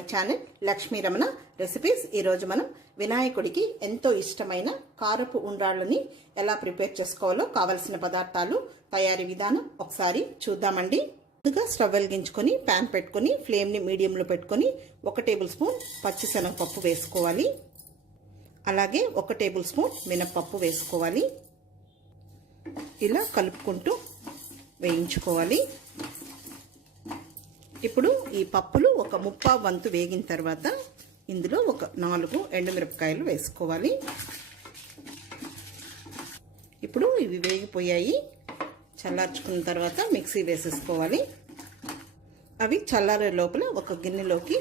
My channel Lakshmi Ramana recipes. ఈరోజు మనం వినాయకుడికి ఎంతో ఇష్టమైన కారపు ఉండ్రాళ్ళని ఎలా ప్రిపేర్ చేసుకోవాలో కావలసిన పదార్థాలు, తయారీ విధానం ఒకసారి చూద్దామండి. ముందుగా స్టవ్ వెలిగించుకొని ప్యాన్ పెట్టుకొని ఫ్లేమ్ని మీడియంలో పెట్టుకొని 1 టేబుల్ స్పూన్ పచ్చిశనగపప్పు వేసుకోవాలి. అలాగే 1 టేబుల్ స్పూన్ మినప్పప్పు వేసుకోవాలి. ఇలా కలుపుకుంటూ వేయించుకోవాలి. ఇప్పుడు ఈ పప్పులు ఒక 1/2 వంతు వేగిన తర్వాత ఇందులో ఒక 4 ఎండుమిరపకాయలు వేసుకోవాలి. ఇప్పుడు ఇవి వేగిపోయాయి. చల్లార్చుకున్న తర్వాత మిక్సీ వేసేసుకోవాలి. అవి చల్లారే లోపల ఒక గిన్నెలోకి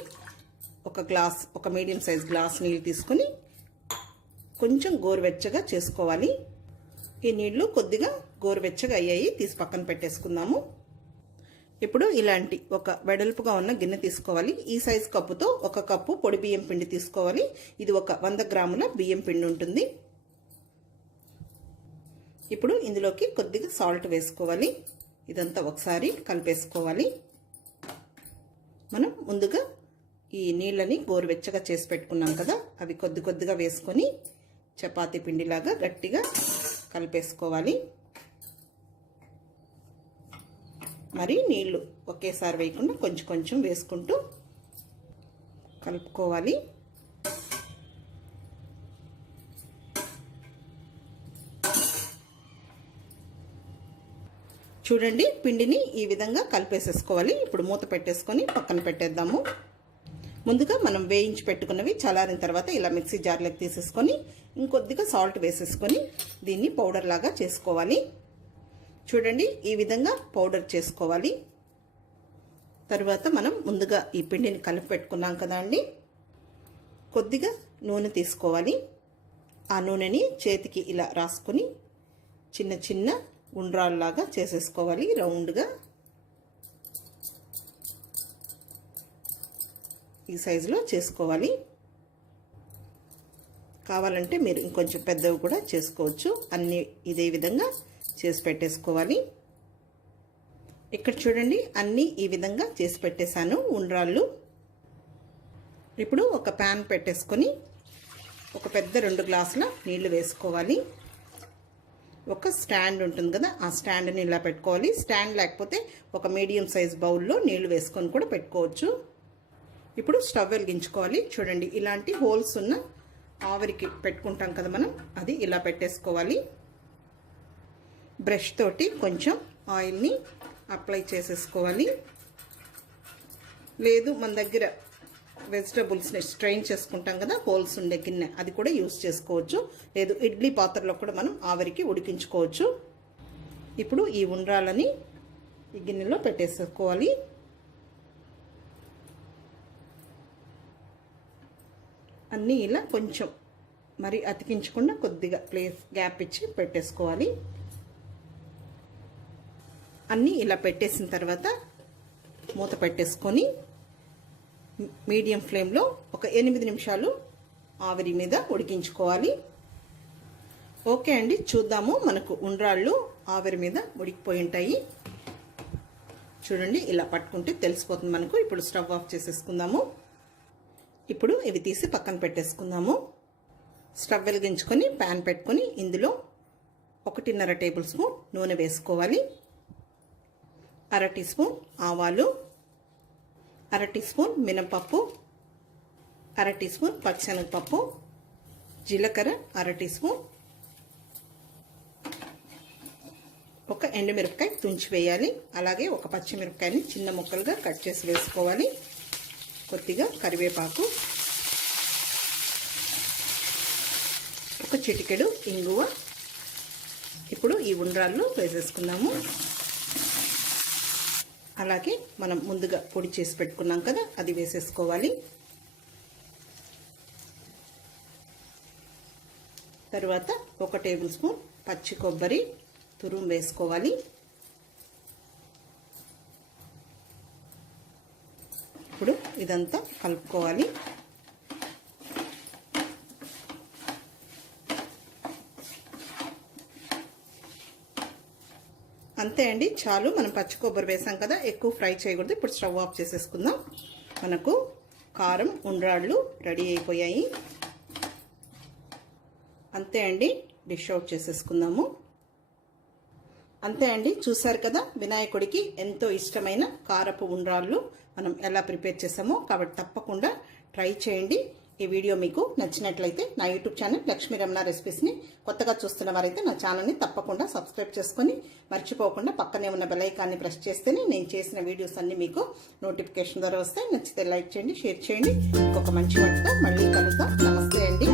ఒక మీడియం సైజ్ గ్లాస్ నీళ్ళు తీసుకొని కొంచెం గోరువెచ్చగా చేసుకోవాలి. ఈ నీళ్లు కొద్దిగా గోరువెచ్చగా అయ్యాయి, తీసి పక్కన పెట్టేసుకుందాము. ఇప్పుడు ఇలాంటి ఒక వెడల్పుగా ఉన్న గిన్నె తీసుకోవాలి. ఈ సైజ్ కప్పుతో 1 కప్పు పొడి బియ్యం పిండి తీసుకోవాలి. ఇది ఒక 100 గ్రాముల బియ్యం పిండి ఉంటుంది. ఇప్పుడు ఇందులోకి కొద్దిగా సాల్ట్ వేసుకోవాలి. ఇదంతా ఒకసారి కలిపేసుకోవాలి. మనం ముందుగా ఈ నీళ్ళని గోరువెచ్చగా చేసి పెట్టుకున్నాం కదా, అవి కొద్దిగా వేసుకొని చపాతీ పిండిలాగా గట్టిగా కలిపేసుకోవాలి. మరి నీళ్లు ఒకేసారి వేయకుండా కొంచెం వేసుకుంటూ కలుపుకోవాలి. చూడండి, పిండిని ఈ విధంగా కలిపేసేసుకోవాలి. ఇప్పుడు మూత పెట్టేసుకొని పక్కన పెట్టేద్దాము. ముందుగా మనం వేయించి పెట్టుకున్నవి చల్లారిన తర్వాత ఇలా మిక్సీ జార్లోకి తీసేసుకొని ఇంకొద్దిగా సాల్ట్ వేసేసుకొని దీన్ని పౌడర్ లాగా చేసుకోవాలి. చూడండి, ఈ విధంగా పౌడర్ చేసుకోవాలి. తర్వాత మనం ముందుగా ఈ పిండిని కలిపి పెట్టుకున్నాం కదా అండి, కొద్దిగా నూనె తీసుకోవాలి. ఆ నూనెని చేతికి ఇలా రాసుకొని చిన్న ఉండ్రాల్లాగా చేసేసుకోవాలి. రౌండ్గా ఈ సైజులో చేసుకోవాలి. కావాలంటే మీరు ఇంకొంచెం పెద్దవి కూడా చేసుకోవచ్చు. అన్నీ ఇదే విధంగా చేసి పెట్టేసుకోవాలి. ఇక్కడ చూడండి, అన్నీ ఈ విధంగా చేసి పెట్టేశాను ఉండ్రాళ్ళు. ఇప్పుడు ఒక ప్యాన్ పెట్టేసుకొని ఒక పెద్ద 2 గ్లాసుల నీళ్లు వేసుకోవాలి. ఒక స్టాండ్ ఉంటుంది కదా, ఆ స్టాండ్ని ఇలా పెట్టుకోవాలి. స్టాండ్ లేకపోతే ఒక మీడియం సైజ్ బౌల్లో నీళ్లు వేసుకొని కూడా పెట్టుకోవచ్చు. ఇప్పుడు స్టవ్ వెలిగించుకోవాలి. చూడండి, ఇలాంటి హోల్స్ ఉన్న ఆవిరికి పెట్టుకుంటాం కదా మనం, అది ఇలా పెట్టేసుకోవాలి. బ్రష్ తోటి కొంచెం ఆయిల్ని అప్లై చేసేసుకోవాలి. లేదు మన దగ్గర వెజిటబుల్స్ని స్ట్రెయిన్ చేసుకుంటాం కదా, హోల్స్ ఉండే గిన్నె, అది కూడా యూస్ చేసుకోవచ్చు. లేదు ఇడ్లీ పాత్రలో కూడా మనం ఆవిరికి ఉడికించుకోవచ్చు. ఇప్పుడు ఈ ఉండ్రాలని ఈ గిన్నెలో పెట్టేసుకోవాలి. అన్నీ ఇలా కొంచెం మరి అతికించకుండా కొద్దిగా ప్లేస్ గ్యాప్ ఇచ్చి పెట్టేసుకోవాలి. అన్నీ ఇలా పెట్టేసిన తర్వాత మూత పెట్టేసుకొని మీడియం ఫ్లేమ్లో ఒక 8 నిమిషాలు ఆవిరి మీద ఉడికించుకోవాలి. ఓకే అండి, చూద్దాము. మనకు ఉండ్రాళ్ళు ఆవిరి మీద ఉడికిపోయి ఉంటాయి. చూడండి, ఇలా పట్టుకుంటే తెలిసిపోతుంది మనకు. ఇప్పుడు స్టవ్ ఆఫ్ చేసేసుకుందాము. ఇప్పుడు ఇవి తీసి పక్కన పెట్టేసుకుందాము. స్టవ్ వెలిగించుకొని ప్యాన్ పెట్టుకొని ఇందులో 1.5 టేబుల్ స్పూన్ నూనె వేసుకోవాలి. 1/2 టీ స్పూన్ ఆవాలు, 1/2 టీ స్పూన్ మినపప్పు, 1/2 టీ స్పూన్ పచ్చిశనగపప్పు, జీలకర్ర 1/2 టీ స్పూన్, ఒక ఎండుమిరపకాయ తుంచి వేయాలి. అలాగే ఒక పచ్చిమిరపకాయని చిన్న ముక్కలుగా కట్ చేసి వేసుకోవాలి. కొద్దిగా కరివేపాకు, ఒక చిటికెడు ఇంగువ. ఇప్పుడు ఈ ఉండ్రాళ్ళు వేసేసుకుందాము. అలాగే మనం ముందుగా పొడి చేసి పెట్టుకున్నాం కదా, అది వేసేసుకోవాలి. తర్వాత 1 టేబుల్ స్పూన్ పచ్చి కొబ్బరి తురుము వేసుకోవాలి. ఇప్పుడు ఇదంతా కలుపుకోవాలి. అంతే అండి, చాలు. మనం పచ్చి కొబ్బరి వేసాం కదా, ఎక్కువ ఫ్రై చేయకూడదు. ఇప్పుడు స్టవ్ ఆఫ్ చేసేసుకుందాం. మనకు కారం ఉండ్రాళ్ళు రెడీ అయిపోయాయి. అంతే అండి, డిష్ అవుట్ చేసేసుకుందాము. అంతే అండి, చూసారు కదా వినాయకుడికి ఎంతో ఇష్టమైన కారపు ఉండ్రాళ్ళు మనం ఎలా ప్రిపేర్ చేసామో. కాబట్టి తప్పకుండా ట్రై చేయండి. ఈ వీడియో మీకు నచ్చినట్లయితే నా యూట్యూబ్ ఛానల్ లక్ష్మీ రమణ రెసిపీస్ని కొత్తగా చూస్తున్న వారైతే నా ఛానల్ని తప్పకుండా సబ్స్క్రైబ్ చేసుకొని మర్చిపోకుండా పక్కనే ఉన్న బెల్ ఐకాన్ని ప్రెస్ చేస్తేనే నేను చేసిన వీడియోస్ అన్ని మీకు నోటిఫికేషన్ ద్వారా వస్తాయి. నచ్చితే లైక్ చేయండి, షేర్ చేయండి. ఇంకొక మంచి వంటతో మళ్ళీ కలుద్దాం. నమస్తే అండి.